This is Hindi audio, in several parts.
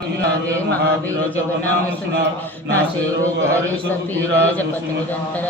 नावे महावीर जब नाम सुनाओ नासे रोग हरे सब पीरा जपत निरंतर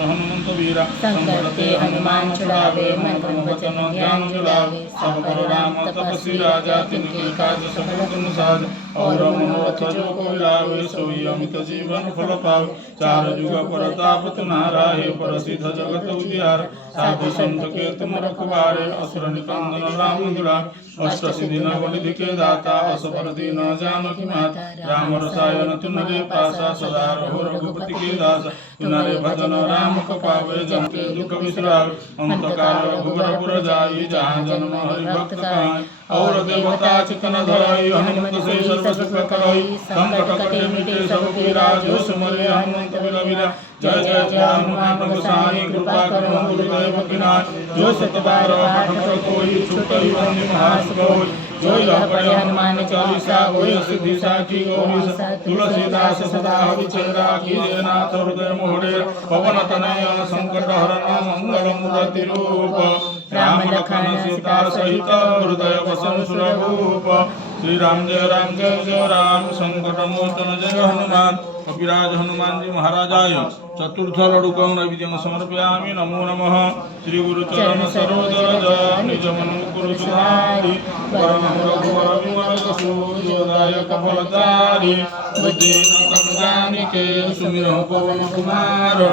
हनुमंत वीरा संकट ते हनुमान छुड़ावे मन क्रम वचन ध्यान जुड़ावे सब पर राम तपस्वी राजा तिनके काज सकल तुम साज और मनोरथ जो कोई लावे सोई अमित जीवन फल पावे चार जुग परताप तुम्हारा है प्रसिद्ध जगत उजियार साधु संत के तुम रखवारे असुर निकंदन राम दुलारे अष्ट सिद्धि नवनिधि के दाता असबर दीन जानकी माता राम रसायन तुम्हारे पासा सदा रहो रघुपति के दास तुम्हारे भजन राम को पावे जन के दुख बिसरावे अंत काल रघुवर जाई जहाँ जन्म हरि भक्त कहाई और देवता चितन धरई हनुमत से सर्व सुख करई संकट कटे मिटे सब पीरा जो सुमरे हनुमत बिलबिला जय जय जय हनुमान गोसाई कृपा करो गुरुदेव किनाय जो सत बार पाठ कर कोई छूटई बंदी महास कोई जो यह पढ़े हनुमान चालीसा होय सिद्धि साखी गौरीश तुलसीदास सदा हरिचंद्रा कीजे नाथ हृदय मोहरे पवन तनय संकट हरण मंगल मूर्ति रूप राम लखन सीता सहित हृदय वसन सुरभूप श्री राम जय राम संकट मोचन जय हनुमान कपिराज हनुमान जी महाराजाय चतुर्थ लडुकं नैवेद्यं समर्पयामि नमो नमः श्री गुरु चरण सरोज रज निज मनु गुरु सुधारि परम रघुवर विमल सुयोदायक फलचारि बुद्धिहीन तम जानिके सुमिरौ पवन कुमार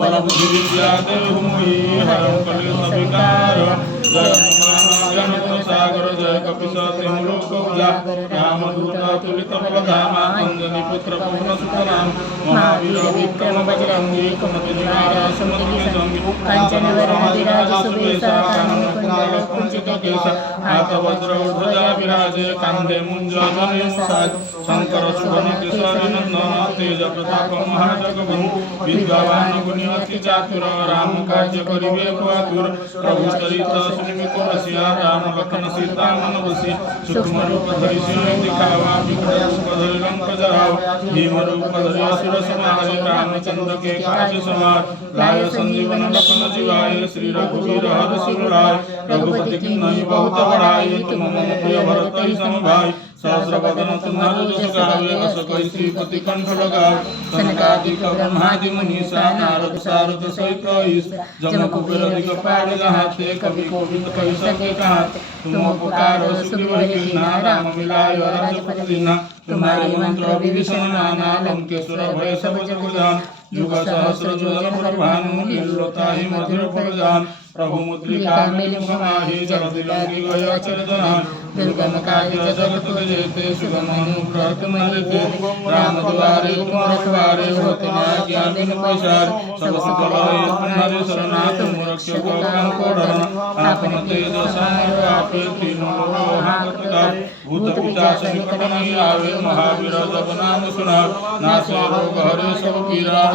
बल बुद्धि विद्या देहु मोहि हरौ कलेश विकार जय हनुमान ज्ञान गुण सागर जय कपीस तिहुँ लोक उजागर रामदूत अतुलित बल धामा अंजनी पुत्र पवन सुत नाम महावीर विक्रम बजरंगी कुमति निवार सुमति संगी कांचन वरण विराज सुबेसा कानन कुंडल कुंचित केश हाथ वज्र ध्वजा विराजे कांधे मुंज जनेऊ साज शंकर सुवन केशरी नंदन तेज प्रताप महाजगबंधु विद्यावान गुणी अति चातुर राम कार्य करिबे को आतुर प्रभु चरित सुनिमित रसिया राम लखन सीता मन बसी सूक्ष्म रूप धरि सिंह दिखावा विकट रूप धरि लंक जरावा भीम रूप धरि असुर संहारे रामचंद्र के काज समार लाय संजीवन लखन जीवाय श्री रघुवीर हरषि लाय रघुपति कीन्ही बहुत बड़ाई तुम मम प्रिय भरत सम भाई सहस्र बदन तुम्हारे जस गावे अस कई श्रीपति कंठ लगावे सनकादिक ब्रह्मादि मुनीसा नारद सारद सहित ईश जम कुबेर दिगपाल जहाते कवि कोविद कहि सके कहाते तुम पुकारो सुग्रीव कीन्हा राम मिलाय राजपद दीन्हा तुम्हारे मंत्र विभीषण माना लंकेश्वर भय सब जग जान युग सहस्र जोजन पर भानु लीलोताहि मधुर फल जान प्रभु मुद्रिका मिलिम समाहि जलधि लंघि गय अचर जनान दुर्गम काज जगत जेते सुगम अनुग्रह तुम्हारे तेते राम द्वारे तुम रखवारे होते न आज्ञा बिनु पैसार सब सुख लहै तुम्हारे शरणा तुम रक्षक को डरना आपन तेज समर आपे तीनों लोक हाथ तारे भूत पिशाच निकट नहीं आवे महावीर जब नाम सुनावे नासे रोग हरे सब पीरा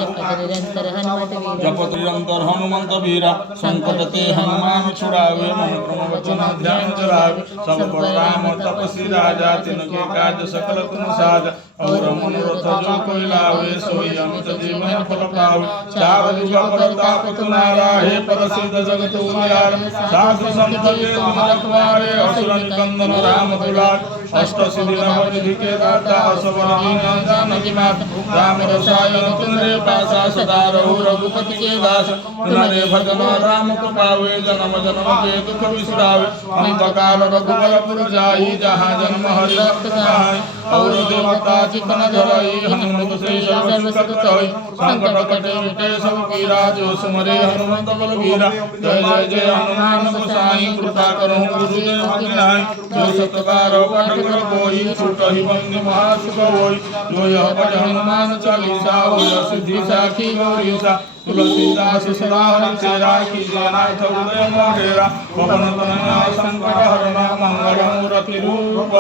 जपत निरंतर हनुमंत वीरा संकट ते हनुमान छुड़ावे मन क्रम वचन ध्यान चलावे सब पर राम तपस्वी राजा तिनके काज सकल तुम साज और मनोरथ जो कोई लावे सोई अमित जीवन फल पावे चार जुग परताप तुम्हारा है प्रसिद्ध जगत उजियार साधु संत के तुम रखवारे असुर निकंदन राम दुलारे अष्ट सिद्धि नवनिधि के दाता असबर दीन जानकी माता राम रसायन तुम्हारे पासा सदा रहो रघुपति के दास तुम्हारे भजन राम को पावे जन्म जन्म के दुख बिसरावे अंत काल रघुवर जाई जहाँ जन्म हरि भक्त कहाई और देवता चितन धरई हनुमत से सर्व सुख करई संकट कटे मिटे सब पीरा जो सुमरे हनुमत बलवीरा जय जय जय हनुमान गोसाई कृपा करो गुरुदेव की नाई जो सत बार पाठ कर कोई छूटहि बंदी महासुख होई जो यह पढ़े हनुमान चालीसा होय सिद्धि साखी गौरीसा तुलसीदास सदा हरिचेरा कीजे नाथ हृदय मोहेरा पवन तनय संकट हरण मंगल मूर्ति रूप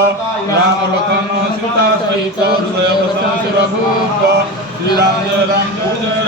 राम लखन सीता सहित हृदय वसन सुरभूप श्री राम जय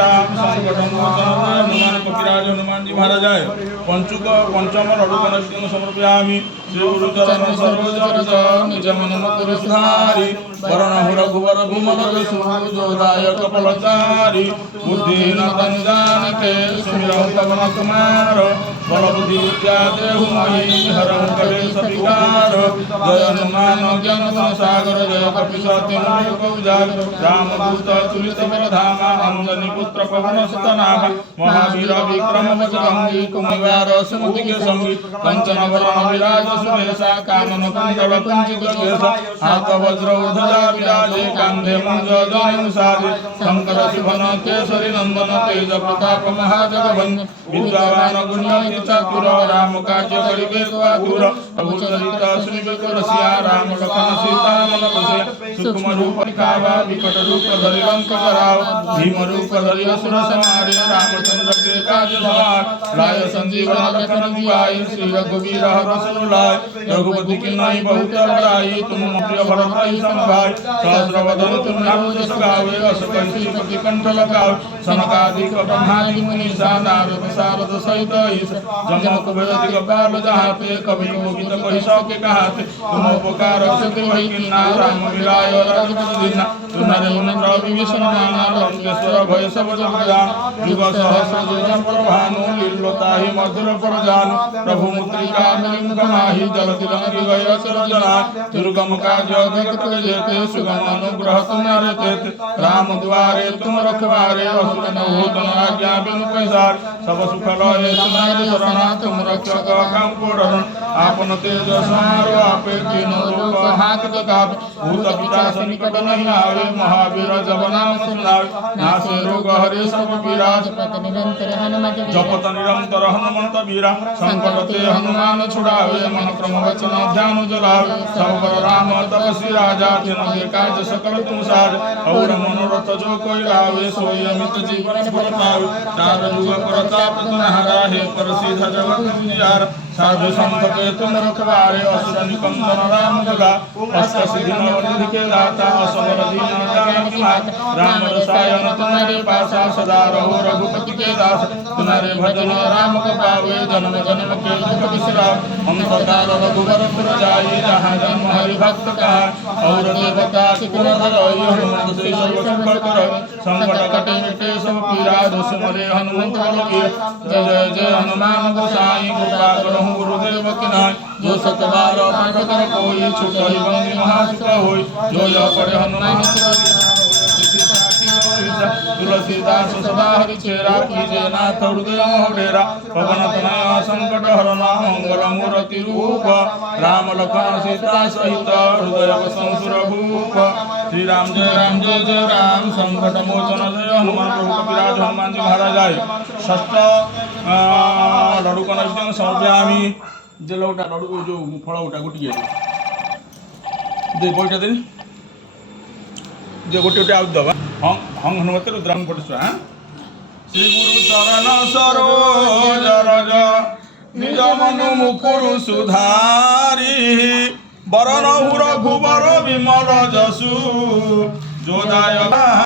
राम संकट मोचन हनुमान कपिराज हनुमान जी महाराजाय पंचम लडुकं समर्पयामि श्री गुरु चरण सरोज रज निज मन मुकुर सुधारी वरण रघुवर विमल जसु जोदाय कपलचारी बुद्धिहीन तनु जानिके सुमिरौ पवन कुमार बल बुद्धि विद्या देहु महि हरहु कलेश विकार जय हनुमान ज्ञान गुण सागर जय कपीसति लोक उजागर रामदूत तुलित बलधामा अंजनी पुत्र पवन सुत नामा महावीर विक्रम बजरंगी कुमार सुमति के संगी कंचन वरण विराज सुरेशा कानन कुंडल कुंचित केशा हाथ वज्र ध्वजा विराजे कांधे मुंज जनेऊ शंकर शिवन केसरी नंदन तेज प्रताप महाजगवंदन विद्यावान गुणियति चतुर राम कार्य करिबे को आतुर प्रभु चरित सुनिबे को रसिया राम लखन सीता मन बसिया सूक्ष्म रूप दिखावा विकट रूप धरि लंक जरावा भीम रूप धरि असुर संहारे रामचंद्र के काज सवार लाय संजीवन लखन जियाय श्री रघुवीर हरषि लाय रघुपति की नाई बहुत बड़ाई तुम प्रिय भरत संभाय सहस्र वदन तुम नाम जस गावे अस कंठी कंठ लगाओ सनकादिक ब्रह्मादि मुनीसा नारद सारद सहित ईश जम कुबेर दिगपाल जहाते कवि कोविद कहि सके कहाते तुम उपकार सुख वही किन्ना राम मिलाय रघुपति दीना तुम्हारे इंद्र विभीषण नाना लंकेश्वर भय सब जग जान युग सहस्र जोजन पर भानु लीलोताहि मधुर पर जान प्रभु मुद्रिका मिलिन कमाहि जल दिलंग गय चर जना दुर्गम काज जगत जेते सुगम अनुग्रह तुम्हारे तेते राम द्वारे तुम रखवारे असुर न होत न आज्ञा बिनु पैसार सब सुख लय तुम्हारे शरण तुम रक्षक कंकुरन आपन तेज समारो आपे तीनों लोक हाथ जगावे भूत पिशाच निकट नहीं आवे महावीर जब नाम सुनावे नासे रोग हरे सब पीरा जपत निरंतर हनुमंत वीरा संकट ते हनुमान छुड़ावे मन क्रम वचन ध्यान जलावे सब पर राम तपस्वी राजा तिनके काज सकल तुम साज और मनोरथ जो कोई लावे सोई अमित जीवन फल पावे चार युग प्रताप तुम्हारा हे प्रसिद्ध जगत जियार साधु संत के तुम रखवारे असुर निकंदन राम जगा अष्ट सिद्धि नवनिधि के दाता असवर दीन जानकी माता राम रसायन तुम्हारे पासा सदा रहो रघुपति के दास तुम्हारे भजन राम को पावे जन्म जन्म के दुख बिसराव हम सदार रघुवर पुर जाई जहाँ जन्म हरि भक्त कहा और देवता सिकुर धरई हनुमंत से सर्व सुख करई संकट कटे मिटे सब पीरा दुश्मने हनुमंत बल वीर जय जय जय हनुमान गोसाई कृपा करहु गुरुदेव की नाय जो सतबार पाठ कर कोई छुटहि बंदी महासुख होई जो यह पढ़े हनुमान तुलसीदास सदा हरि चेरा कीजे नाथ हृदय मोडेरा पवन तनय संकट हरण मंगल मूर्ति रूप राम लखन सीता सहित हृदय संसुर भूप श्री राम जय राम संकट मोचन जय हनुमान प्रभु कपिराज हनुमान जी महाराज आए षष्ठ लडुक नैवेद्य समर्पयामि जे लौटा लडु जो फल उठा गोटे दे बोइटा दे जे गोटे आउ दबा हंग हनुमत रुद्रांग पठिस्व श्री गुरु चरण सरोज रज निज मनु मुकुरु सुधारी वरण रघुवर विमल जसु जोदाय